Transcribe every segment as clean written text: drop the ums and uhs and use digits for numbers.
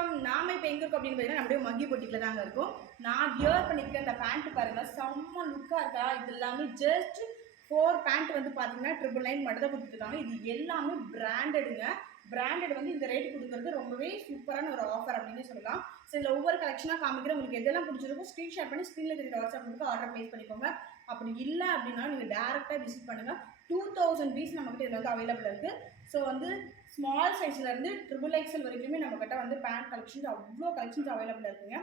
வணக்கம். நாம இப்போ எங்கே இருக்கோம் அப்படின்னு பார்த்தீங்கன்னா நம்மளுடைய மக்கி பொட்டிக்கில் தாங்க இருக்கும். நான் வியர் பண்ணியிருக்கேன் இந்த பேண்ட் பாருங்கள், செம்ம லுக்காக இருக்கா. இது எல்லாமே ஜஸ்ட் 4 பேண்ட் வந்து பார்த்தீங்கன்னா 999 மட்டும் தான் கொடுத்துருக்காங்க. இது எல்லாமே பிராண்டடுங்க. பிராண்டட் வந்து இந்த ரேட்டு கொடுக்குறது ரொம்பவே சூப்பரான ஒரு ஆஃபர் அப்படின்னு சொல்லலாம். ஸோ இதில் ஒவ்வொரு கலெக்ஷனாக காமிக்கிறேன். உங்களுக்கு எதெல்லாம் பிடிச்சிருக்கோ ஸ்க்ரீன்ஷாட் பண்ணி ஸ்க்ரீனில் தெரியுற வாட்ஸ்அப் உங்களுக்கு ஆர்டர் ப்ளேஸ் பண்ணிக்கோங்க. அப்படி இல்லை அப்படின்னா நீங்கள் டேரெக்டாக விசிட் பண்ணுங்கள். 2000 பீஸ் நம்மகிட்ட இதில் வந்து அவைலபிள் இருக்குது. ஸோ வந்து ஸ்மால் சைஸ்லேருந்து XXL வரைக்குமே நம்மக்கிட்ட வந்து பேண்ட் கலெக்ஷன்ஸ் அவ்வளோ கலெக்ஷன்ஸ் அவைலபிள் இருக்குங்க.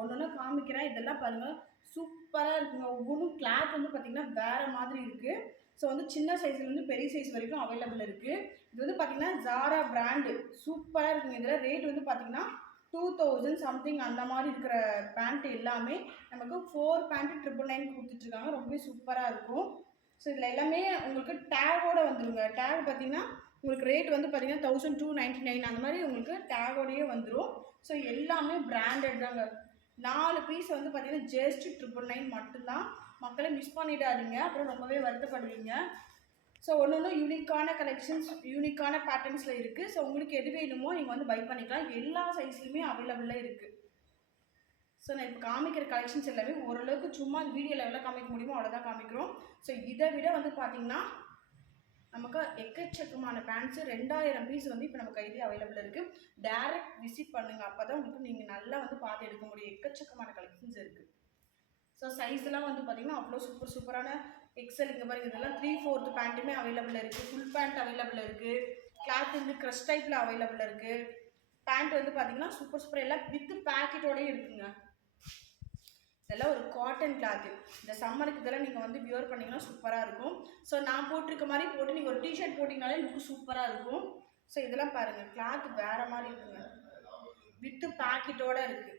ஒன்று ஒன்று காமிக்கிறேன். இதெல்லாம் பாருங்கள், சூப்பராக இருக்குங்க. ஒவ்வொன்றும் கிளாத் வந்து பார்த்திங்கன்னா வேறு மாதிரி இருக்குது. ஸோ வந்து சின்ன சைஸ்லேருந்து பெரிய சைஸ் வரைக்கும் அவைலபிள் இருக்குது. இது வந்து பார்த்திங்கன்னா ஜாரா பிராண்டு சூப்பராக இருக்குங்க. இதில் ரேட் வந்து பார்த்திங்கன்னா 2000 சம்திங் அந்த மாதிரி இருக்கிற பேண்ட் எல்லாமே நமக்கு 4 பேண்ட்டு 999 கொடுத்துட்ருக்காங்க. ரொம்பவே சூப்பராக இருக்கும். ஸோ இதில் எல்லாமே உங்களுக்கு டேகோடு வந்துடுங்க. டேக் பார்த்திங்கன்னா உங்களுக்கு ரேட் வந்து பார்த்திங்கன்னா 1299 அந்த மாதிரி உங்களுக்கு டேகோடையே வந்துடும். ஸோ எல்லாமே பிராண்டட் தாங்க. 4 பீஸ் வந்து பார்த்திங்கன்னா ஜஸ்ட் 999 மட்டும்தான். மக்களை மிஸ் பண்ணிடாதீங்க, அப்புறம் ரொம்பவே வருத்தப்படுவீங்க. ஸோ ஒன்று ஒன்று யூனிக்கான கலெக்ஷன்ஸ், யூனிக்கான பேட்டர்ன்ஸில் இருக்குது. ஸோ உங்களுக்கு எது வேணுமோ நீங்கள் வந்து பை பண்ணிக்கலாம். எல்லா சைஸ்லையுமே அவைலபிளாக இருக்குது. ஸோ நான் இப்போ காமிக்கிற கலெக்ஷன்ஸ் எல்லாமே ஓரளவுக்கு சும்மா வீடியோவில் எவ்வளோ காமிக்க முடியுமோ அவ்வளோதான் காமிக்கிறோம். ஸோ இதை விட வந்து பார்த்திங்கன்னா நமக்கு எக்கச்சக்கமான பேண்ட்ஸு 2000 பீஸ் வந்து இப்போ நம்ம கையிலே அவைலபிள் இருக்குது. டேரெக்ட் விசிட் பண்ணுங்கள். அப்போ தான் உங்களுக்கு நீங்கள் நல்லா வந்து பார்த்து எடுக்க முடியும். எக்கச்சக்கமான கலெக்ஷன்ஸ் இருக்குது. ஸோ சைஸ்லாம் வந்து பார்த்திங்கன்னா அவ்வளோ சூப்பரான எக்ஸல். இங்கே பாருங்கள், இதெல்லாம் 3/4 பேண்ட்டுமே அவைலபிள் இருக்குது. ஃபுல் பேண்ட் அவைலபிள் இருக்குது. கிளாத் வந்து க்ரஷ் டைப்பில் அவைலபிள் இருக்குது. பேண்ட் வந்து பார்த்திங்கன்னா சூப்பர் எல்லாம் வித் பேக்கெட்டோடய இருக்குங்க. இதெல்லாம் ஒரு காட்டன் கிளாத்து. இந்த சம்மருக்கு இதெல்லாம் நீங்கள் வந்து வியர் பண்ணிங்கன்னா சூப்பராக இருக்கும். ஸோ நான் போட்டிருக்க மாதிரி போட்டு நீங்கள் ஒரு டிஷர்ட் போட்டிங்கனாலே லுக்கு சூப்பராக இருக்கும். ஸோ இதெல்லாம் பாருங்கள், கிளாத் வேறு மாதிரி இருக்குங்க, வித்து பேக்கெட்டோடு இருக்குது.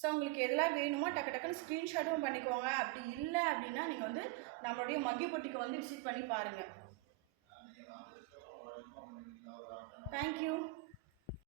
ஸோ உங்களுக்கு எதெல்லாம் வேணுமோ டக்குன்னு ஸ்க்ரீன்ஷாட்டும் பண்ணிக்கோங்க. அப்படி இல்லை அப்படின்னா நீங்கள் வந்து நம்மளுடைய மக்கி பொட்டிக்கு வந்து விசிட் பண்ணி பாருங்கள். தேங்க்யூ.